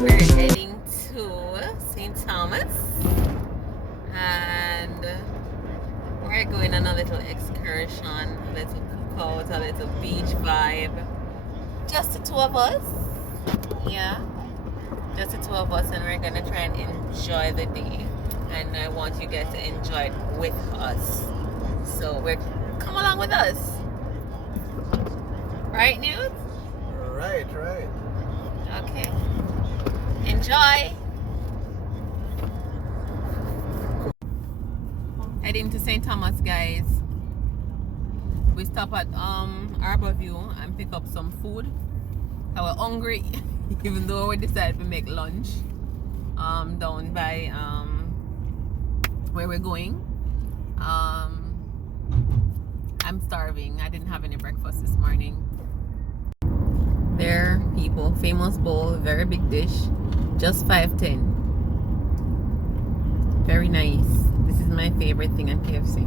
We're heading to St. Thomas and we're going on a little excursion, a little cookout, a little beach vibe. Just the two of us. Yeah, just the two of us, and we're gonna try and enjoy the day. And I want you guys to enjoy it with us. So we're come along with us. Right, Newt? Right. Okay. Enjoy. Heading to St. Thomas, guys. We stop at Harborview and pick up some food. I was hungry, even though we decided to make lunch down by where we're going. I'm starving. I didn't have any breakfast this morning. There, people, famous bowl, very big dish, just $5.10. Very nice. This is my favorite thing at KFC.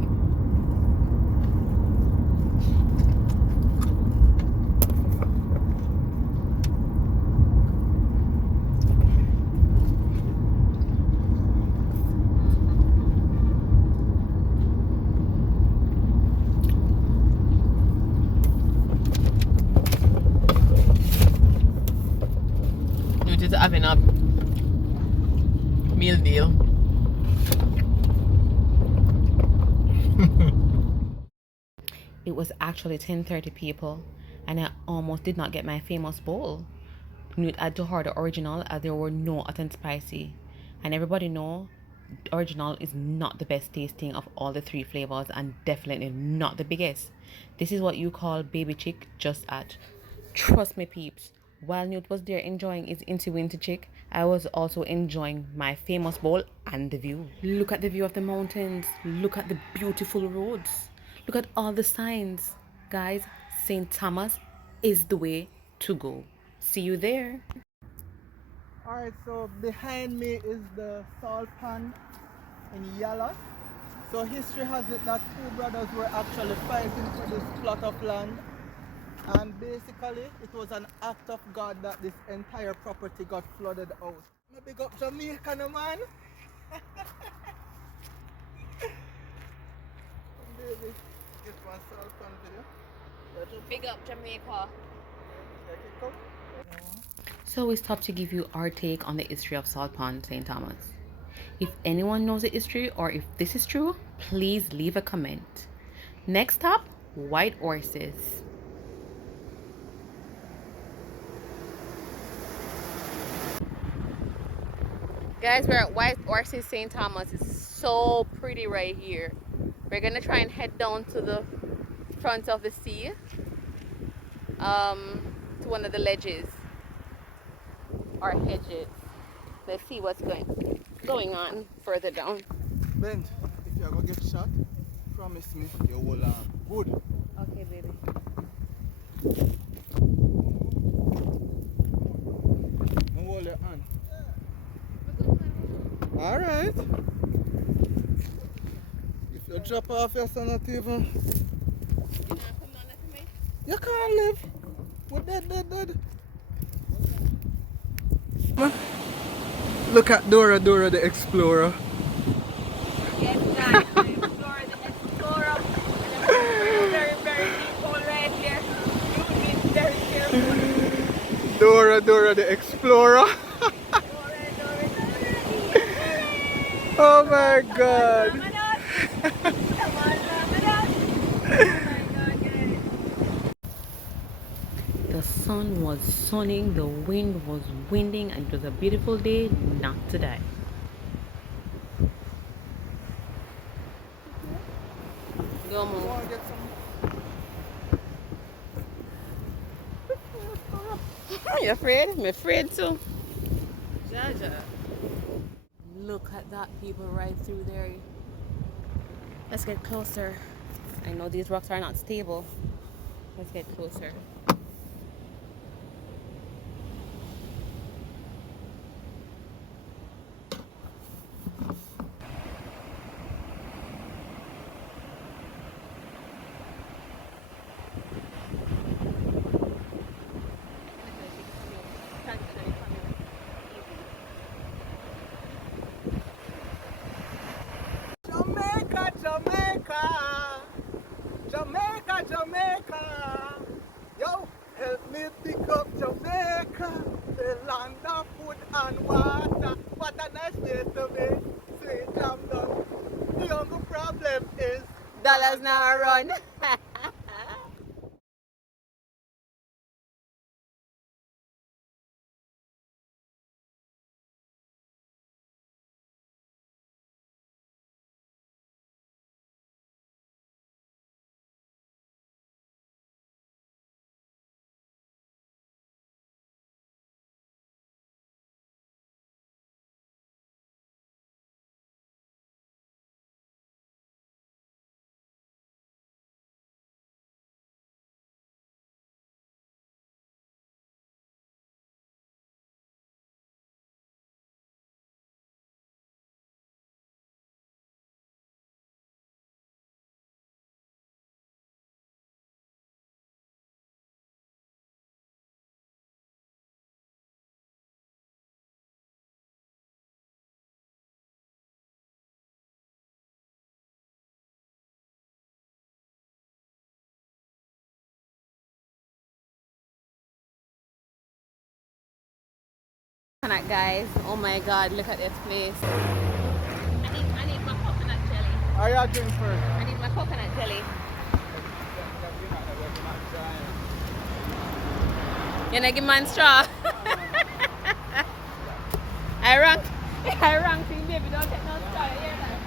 Which is having a meal deal. It was actually 10:30 people, and I almost did not get my famous bowl. Newt had to order original as there were no hot and spicy, and everybody know original is not the best tasting of all the three flavors and definitely not the biggest. This is what you call baby chick, just add. Trust me, peeps. While Newt was there enjoying his incy winter chick, I was also enjoying my famous bowl and the view. Look at the view of the mountains. Look at the beautiful roads. Look at all the signs. Guys, St. Thomas is the way to go. See you there. Alright, so behind me is the salt pan in Yalas. So history has it that two brothers were actually fighting for this plot of land. And basically, it was an act of God that this entire property got flooded out. Me big up Jamaica, no man. Baby, get one salt pan video. Big up Jamaica. Like it come? So we stopped to give you our take on the history of Salt Pond, St. Thomas. If anyone knows the history or if this is true, please leave a comment. Next stop, White Horses. Guys, we're at White Horses, St. Thomas. It's so pretty right here. We're gonna try and head down to the front of the sea, to one of the ledges or hedges. Let's see what's going on further down. Ben, if you're gonna get shot, promise me you will good. Okay, baby. No hold your hand. Alright. If you drop off your son not even. You can't live. We're dead. Look at Dora the Explorer. Yes, guys, the Explorer, the Explorer. And very, very deep hole right here. You need very careful. Dora the Explorer. Dora. Oh my god. Come on, Oh my god, guys. The sun was sunning, the wind was winding, and it was a beautiful day not to die. Go, Mom. Wanna get some? You afraid? I'm afraid too. Jaja. Look at that, people, right through there. Let's get closer. I know these rocks are not stable. Let's get closer. $2 now run. Coconut guys, oh my god, look at this place. I need my coconut jelly. Are you drink first? I need my coconut jelly. You know, give man straw. I rank for you, baby. Don't take no straw. You hear that?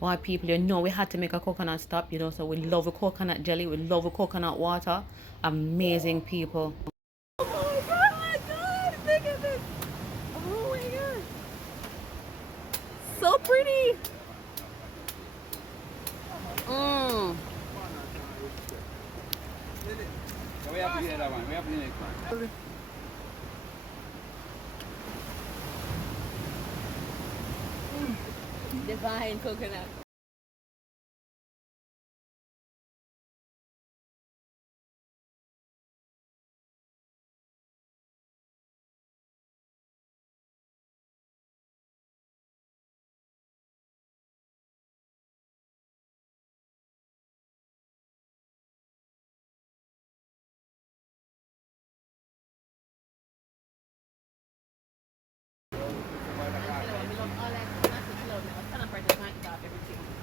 Why people, you know we had to make a coconut stop, you know, so we love a coconut jelly, we love a coconut water. Amazing people. Oh my god, look at this. Oh my god. So pretty. Mmm. We have to do that one. We have to do the next one. Divine coconut.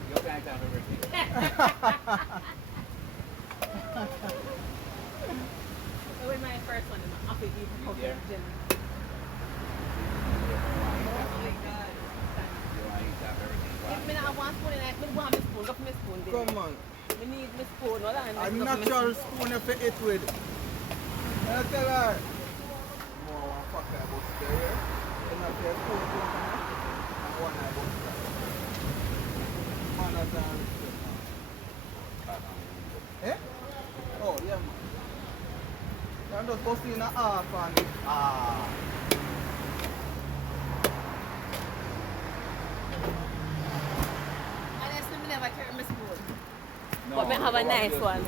You can't have everything. With my first one, I'm going to eat coconut jelly. If me not want spoon, I want my spoon. Go for my spoon, baby. Come on. We need my spoon. Hold on. A natural spoon if you eat with. I tell her. More one fuck that about stay here. You not your spoon and one I about stay. Man that's all respect now. Eh? Oh yeah man. I'm just busting in a half and Honestly, I never carry my spoon. No, But me have a nice one.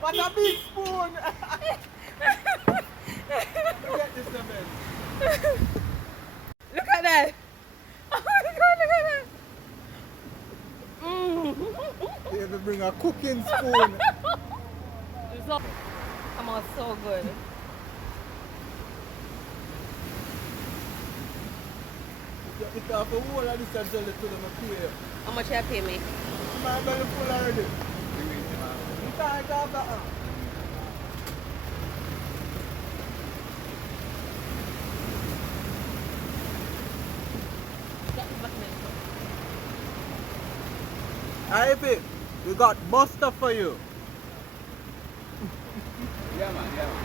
what a big spoon! Look at this man. Look at that. Oh my god, look at that. You have to bring a cooking spoon. It's so, come out so good. You eat off the whole of this jelly to them and pay you. How much you pay me? My belly full already. You can't eat off that. Hey babe, we got Buster for you. Yeah, man. Yeah, man.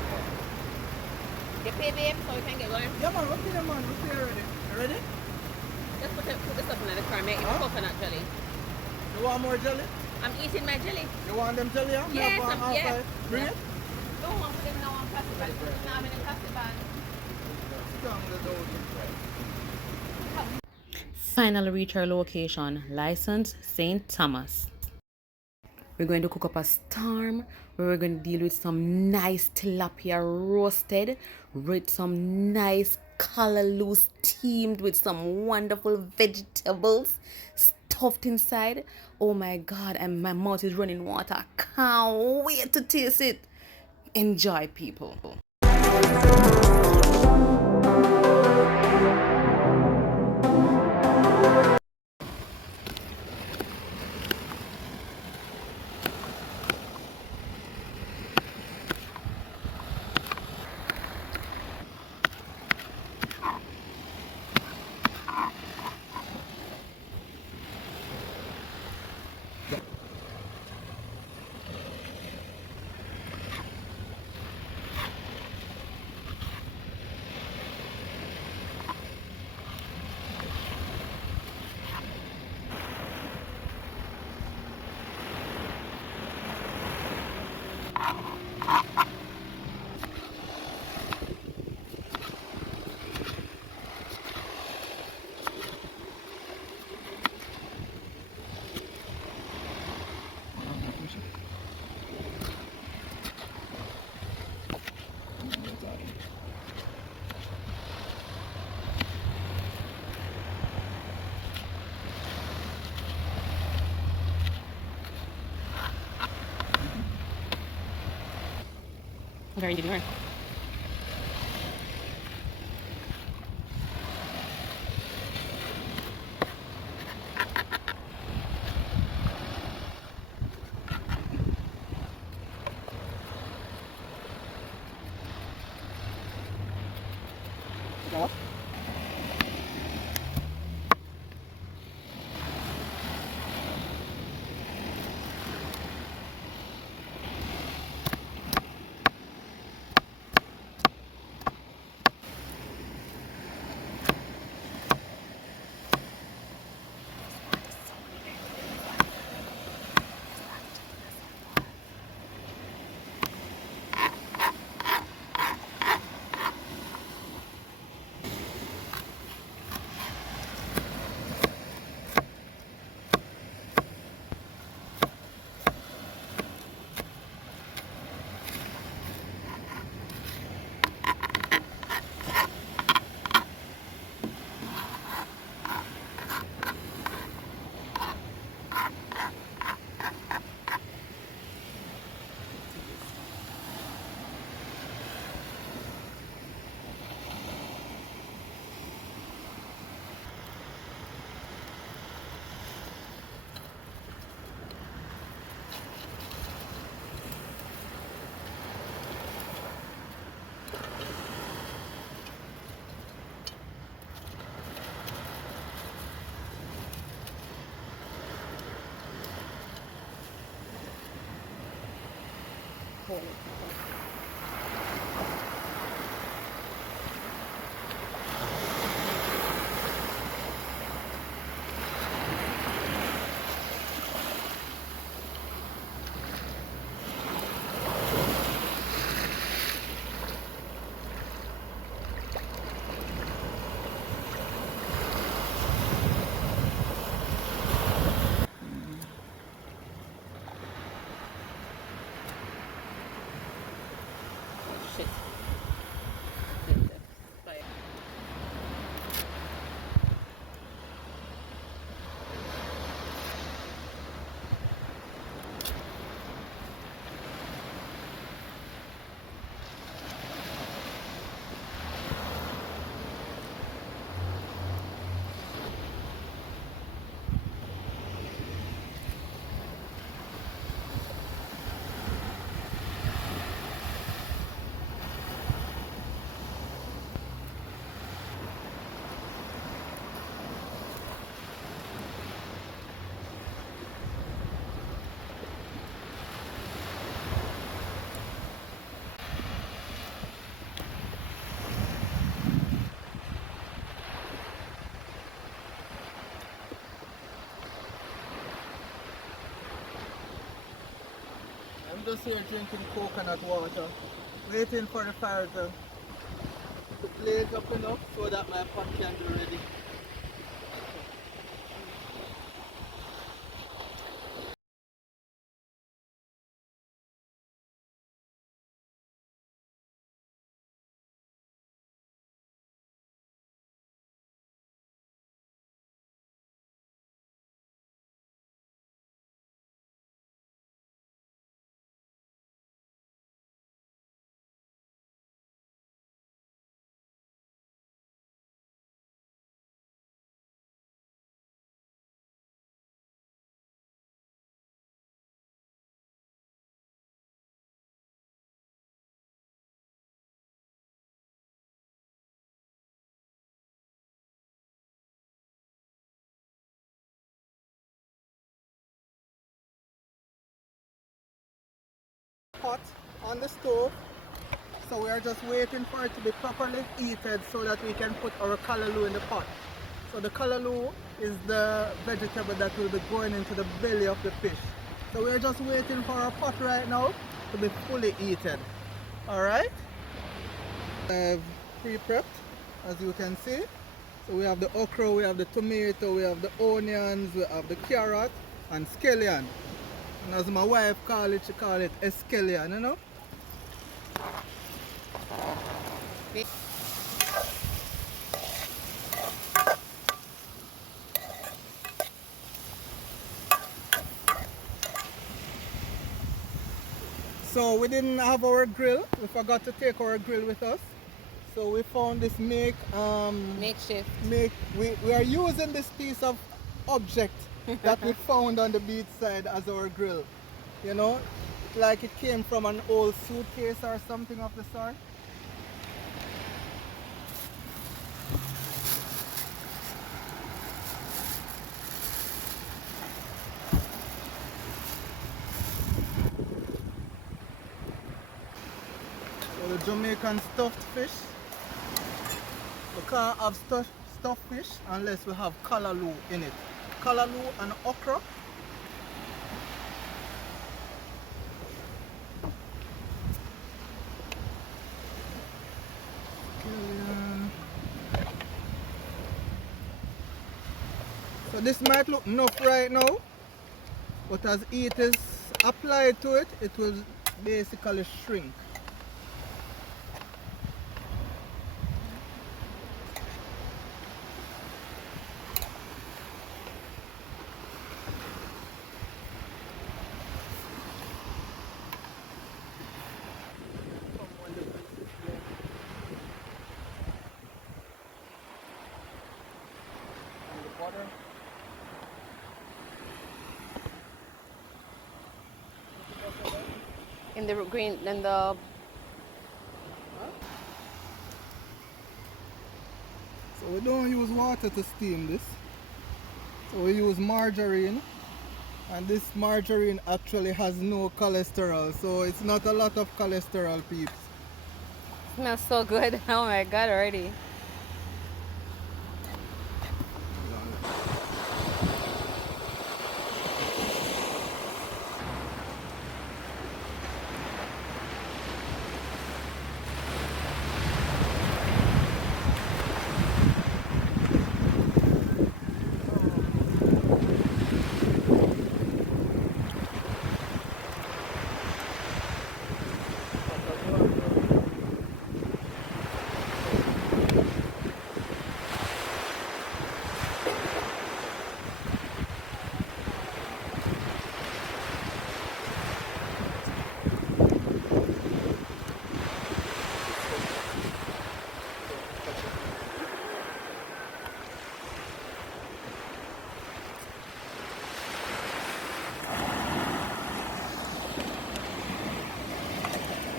You pay babe so we can get going? Yeah man, what's in the man? What's here already? You ready? Just put this up in the car, make it coconut jelly. You want more jelly? I'm eating my jelly. You want them jelly? Huh? Yes, Me have one yeah. half. Bring Yeah. it. Finally reach our location, license St. Thomas. We're going to cook up a storm where we're going to deal with some nice tilapia roasted with some nice callaloo steamed with some wonderful vegetables stuffed inside. Oh my god, and my mouth is running water. Can't wait to taste it. Enjoy, people. Very engineering. just here drinking coconut water, waiting for the fire to blaze up enough so that my pot can be ready. Pot on the stove, so we are just waiting for it to be properly heated so that we can put our callaloo in the pot. So the callaloo is the vegetable that will be going into the belly of the fish. So we are just waiting for our pot right now to be fully heated. Alright? I've pre-prepped, as you can see. So we have the okra, we have the tomato, we have the onions, we have the carrot and scallion. And as my wife call it, she call it escallion, you know? So we didn't have our grill. We forgot to take our grill with us. So we found this Makeshift. We are using this piece of object that we found on the beach side as our grill. You know, like it came from an old suitcase or something of the sort. So the Jamaican stuffed fish. We can't have stuffed fish unless we have callaloo in it. Callaloo and okra. So this might look enough right now, but as heat is applied to it, it will basically shrink. In the green, and the So we don't use water to steam this. So we use margarine, and this margarine actually has no cholesterol, so it's not a lot of cholesterol, peeps. smells so good. Oh my god, already.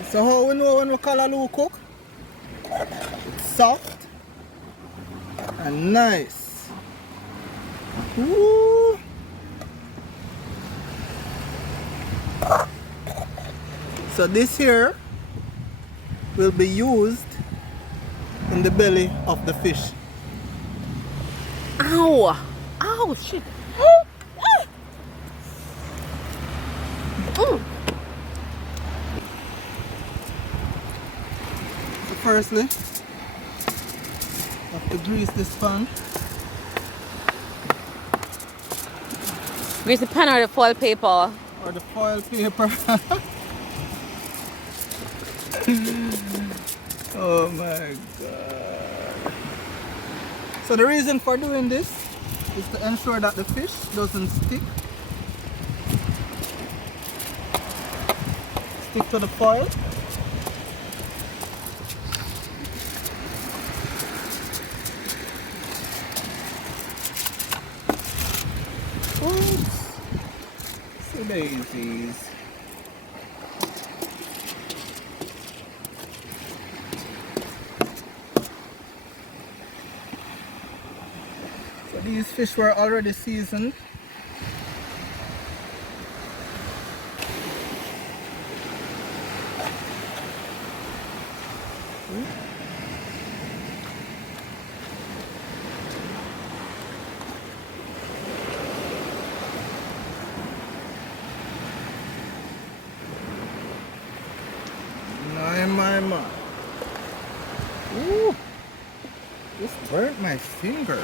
So how we know when we callaloo cook? It's soft and nice. Woo. So this here will be used in the belly of the fish. Ow! Ow! Shit! firstly, have to grease this pan. Grease the pan or the foil paper? Or the foil paper. Oh my god. So the reason for doing this is to ensure that the fish doesn't stick to the foil. Oops. So daisies. So these fish were already seasoned. My. Ooh, this burnt my finger.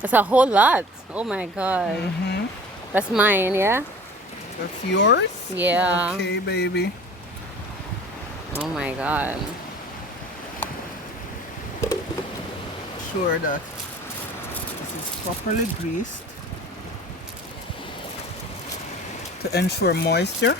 That's a whole lot. Oh my god. That's mine, yeah? That's yours? Yeah. Okay, baby. Oh my god. Sure that this is properly greased to ensure moisture.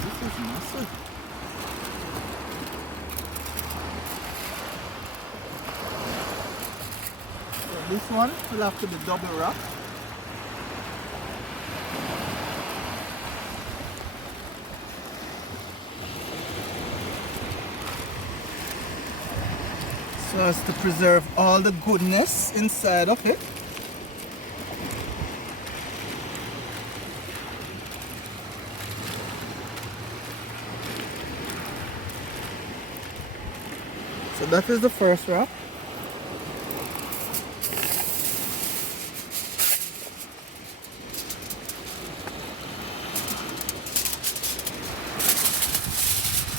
This is massive. So this one will have to be double wrapped. So as to preserve all the goodness inside of it. So that is the first wrap.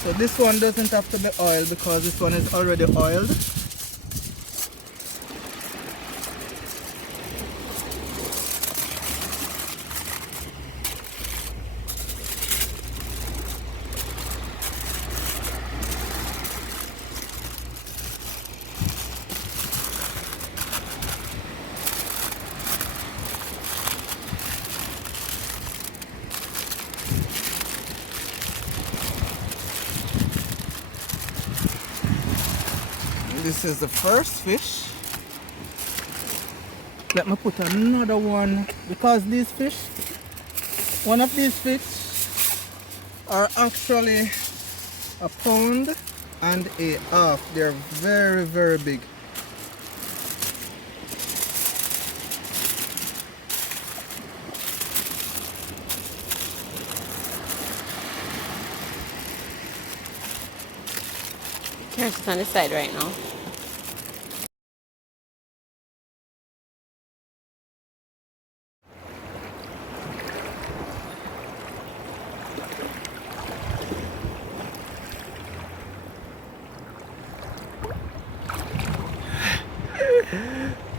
So this one doesn't have to be oiled because this one is already oiled. This is the first fish. Let me put another one because these fish, one of these fish are actually a pound and a half. They're very, very big. Here's on the side right now.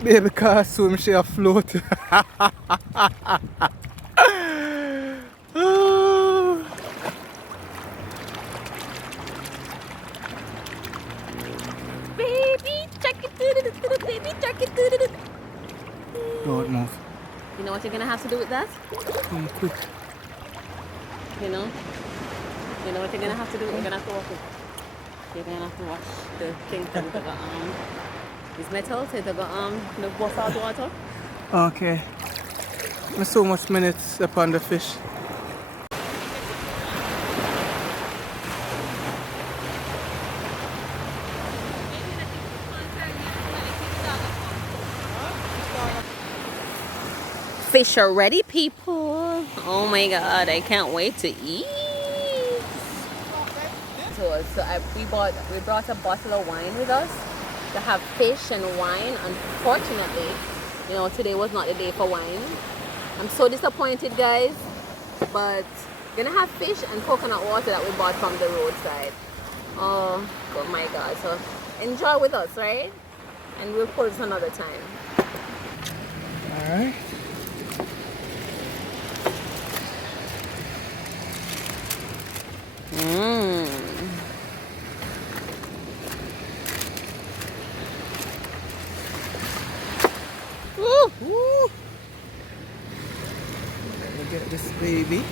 Baby can't swim, she afloat. Baby, check it, baby, check it. Don't move. You know what you're gonna have to do with that? Come quick. You know what you're gonna have to do? You're gonna have to wash it. You're gonna have to wash the thing from the it's metal, so the wash out the water. Okay. There's so much minutes upon the fish. Fish are ready, people. Oh my god, I can't wait to eat. So we brought a bottle of wine with us. to have fish and wine. Unfortunately, you know, today was not the day for wine. I'm so disappointed, guys. But gonna have fish and coconut water that we bought from the roadside. Oh my god. So enjoy with us, right? And we'll pull this another time. Alright. Woo! Woo! Let me get this baby.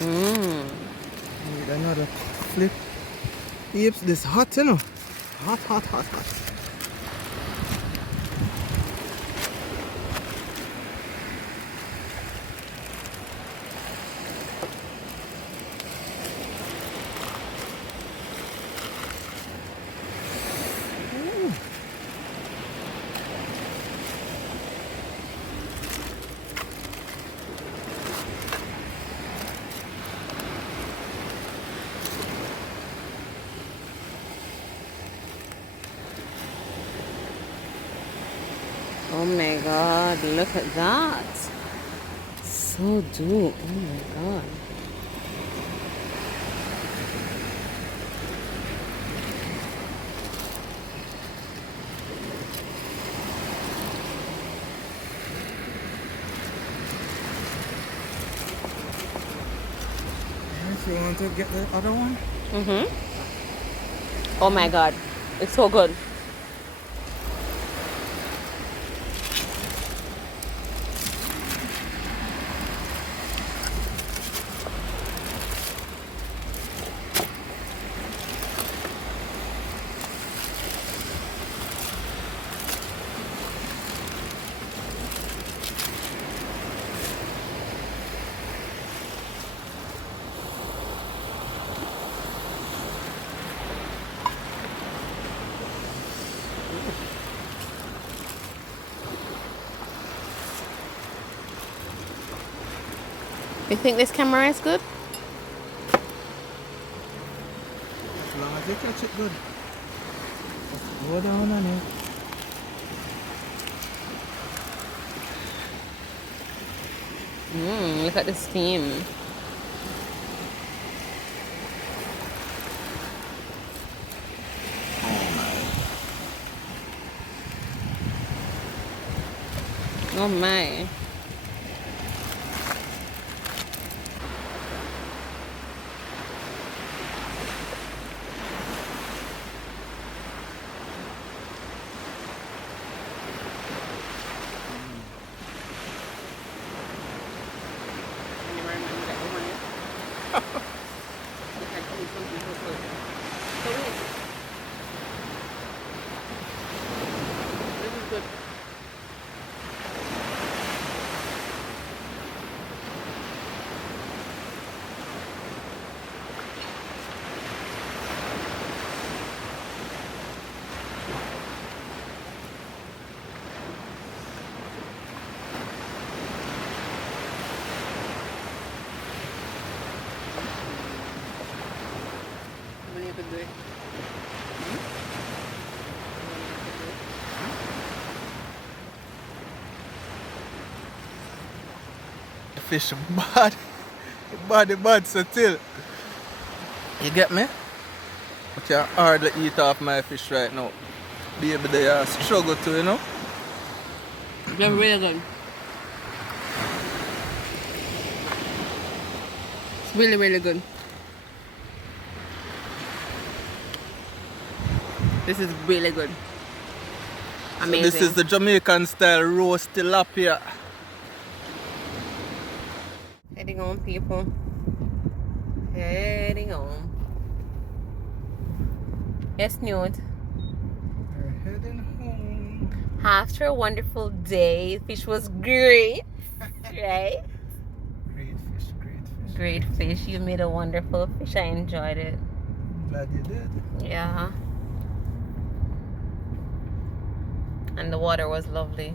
Need another flip. Yep, this hot, you know. Hot, hot, hot, hot. Oh my god, look at that. So dope. Oh my god. So you want to get the other one? Oh my god. It's so good. You think this camera is good? As long as you catch it good. Just go down on it. Look at the steam. Oh my. The fish bad. The bad so till. You get me? I can hardly eat off my fish right now. Baby, they are struggle to, you know. They're really good. It's really, really good. This is really good. Amazing. So this is the Jamaican style roast tilapia. Heading home, people. Heading home. Yes, Newt. We're heading home. After a wonderful day, fish was great, right? Great fish, great fish. Great fish. You made a wonderful fish. I enjoyed it. Glad you did. Yeah. And the water was lovely.